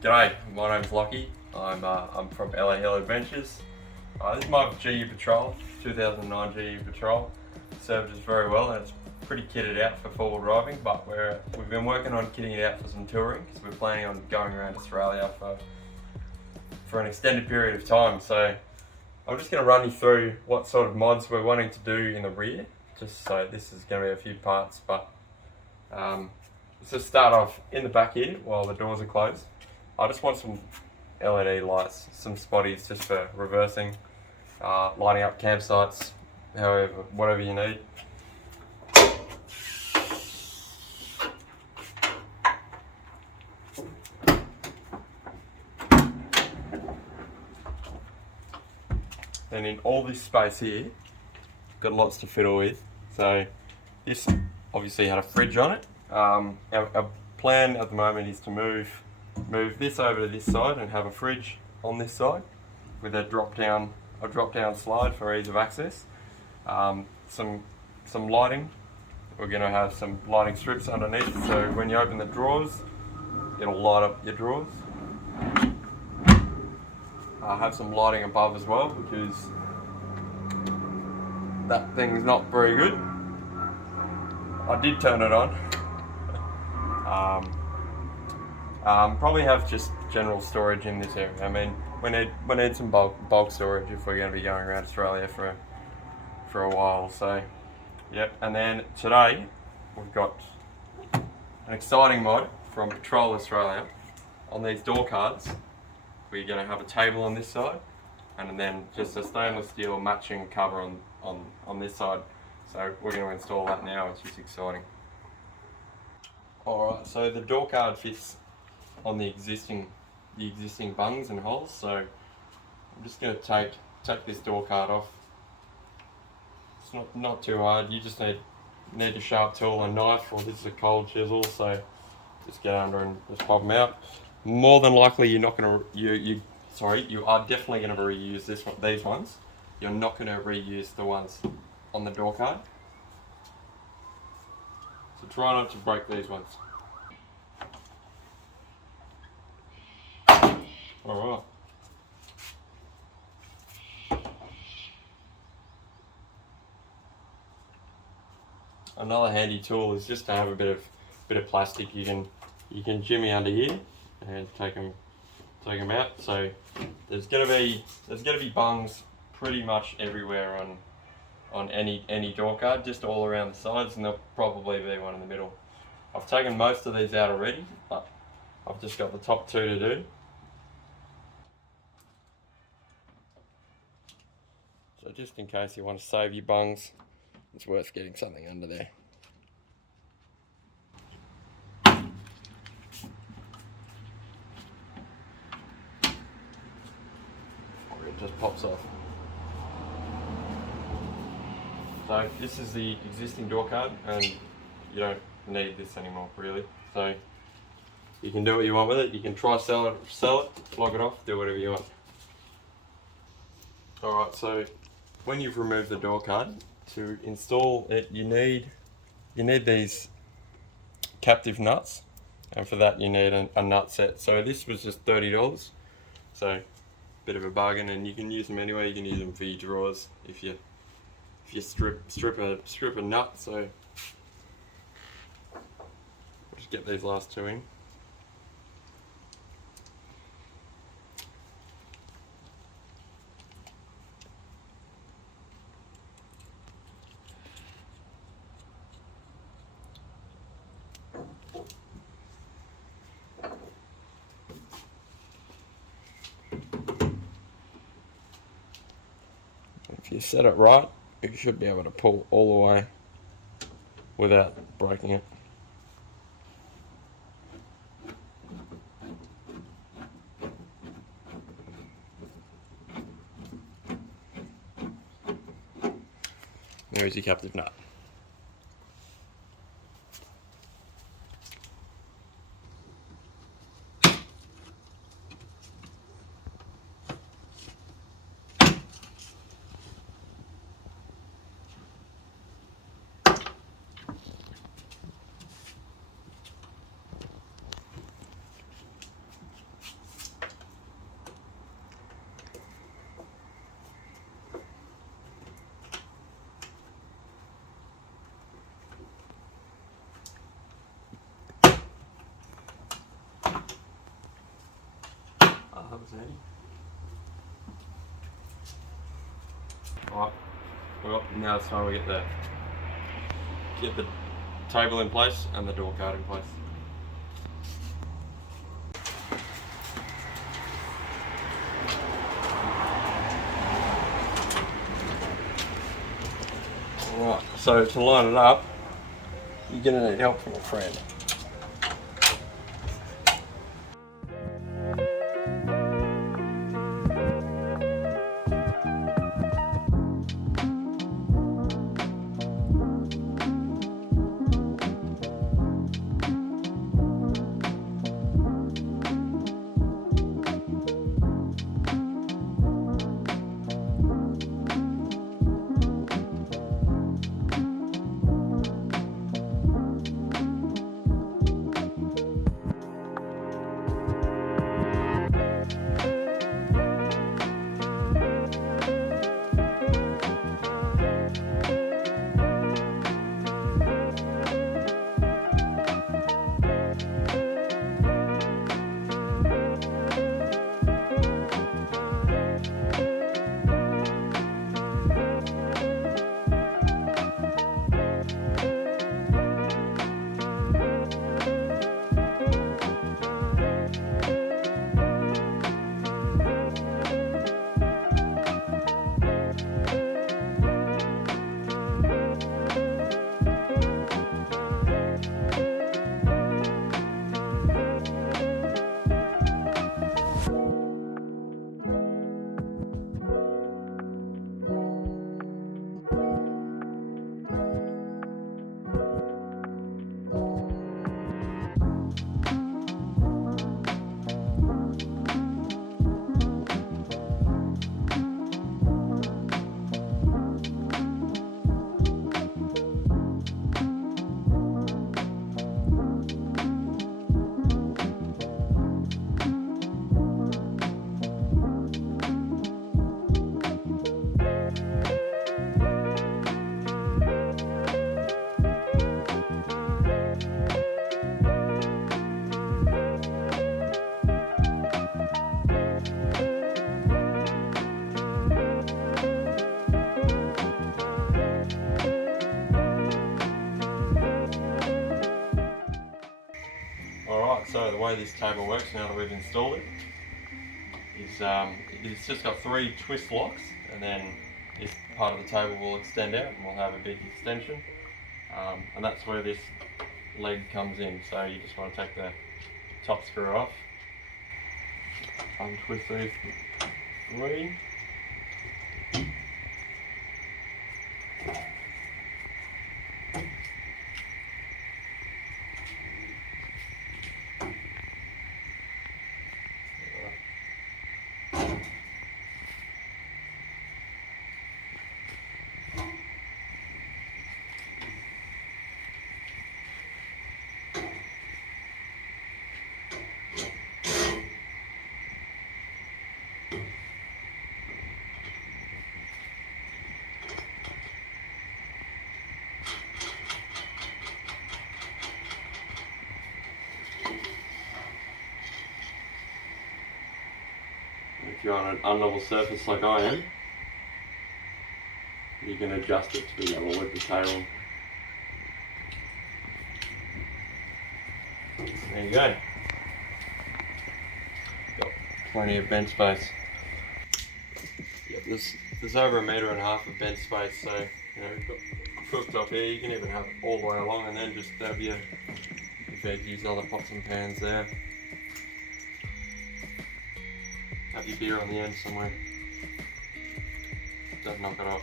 G'day, my name's Lockie. I'm from LAHillAdventures. This is my GU Patrol, 2009 GU Patrol. Served us very well and it's pretty kitted out for four-wheel driving, but we've been working on kitting it out for some touring because we're planning on going around Australia for an extended period of time. So I'm just going to run you through what sort of mods we're wanting to do in the rear. Just so this is going to be a few parts, but let's just start off in the back here while the doors are closed. I just want some LED lights, some spotties just for reversing, lighting up campsites, however, whatever you need. And in all this space here, got lots to fiddle with. So this obviously had a fridge on it. Our plan at the moment is to move this over to this side and have a fridge on this side with a drop down slide for ease of access. Some lighting. We're going to have some lighting strips underneath, so when you open the drawers, it'll light up your drawers. I have some lighting above as well because that thing's not very good. I did turn it on. Probably have just general storage in this area. I mean, we need some bulk storage if we're going to be going around Australia for a while. So, yep. And then today we've got an exciting mod from Patrol Australia on these door cards. We're going to have a table on this side, and then just a stainless steel matching cover on this side. So we're going to install that now, which is exciting. Alright, so the door card fits on the existing bungs and holes, so I'm just going to take this door card off. It's not too hard. You just need a sharp tool and knife, or this is a cold chisel, so just get under and just pop them out. More than likely you're not going to you are definitely going to reuse these ones. You're not going to reuse the ones on the door card. So try not to break these ones. Alright. Another handy tool is just to have a bit of plastic. You can jimmy under here and take them out. So there's gonna be bungs pretty much everywhere on any door card, just all around the sides, and there'll probably be one in the middle. I've taken most of these out already, but I've just got the top two to do. So just in case you want to save your bungs, it's worth getting something under there. Or it just pops off. So this is the existing door card, and you don't need this anymore really. So you can do what you want with it. You can try sell it, log it off, do whatever you want. Alright, so when you've removed the door card, to install it you need these captive nuts, and for that you need a nut set. So this was just $30, so bit of a bargain, and you can use them anyway. You can use them for your drawers if you strip a nut. So we'll just get these last two in. If you set it right, you should be able to pull all the way without breaking it. There is your captive nut. That was handy. Alright, well now it's time we get the table in place and the door card in place. Alright, so to line it up, you're going to need help from a friend. Alright, so the way this table works now that we've installed it is it's just got 3 twist locks, and then this part of the table will extend out and we'll have a big extension, and that's where this leg comes in. So you just want to take the top screw off, untwist these 3. If you're on an unlevel surface like I am, you can adjust it to be level with the table. There you go. Got plenty of bench space. Yep, there's over 1.5 meters of bench space, so you know, you've got cooktop here. You can even have it all the way along, and then just have your veggies, other pots and pans there. Have your beer on the end somewhere. Don't knock it off.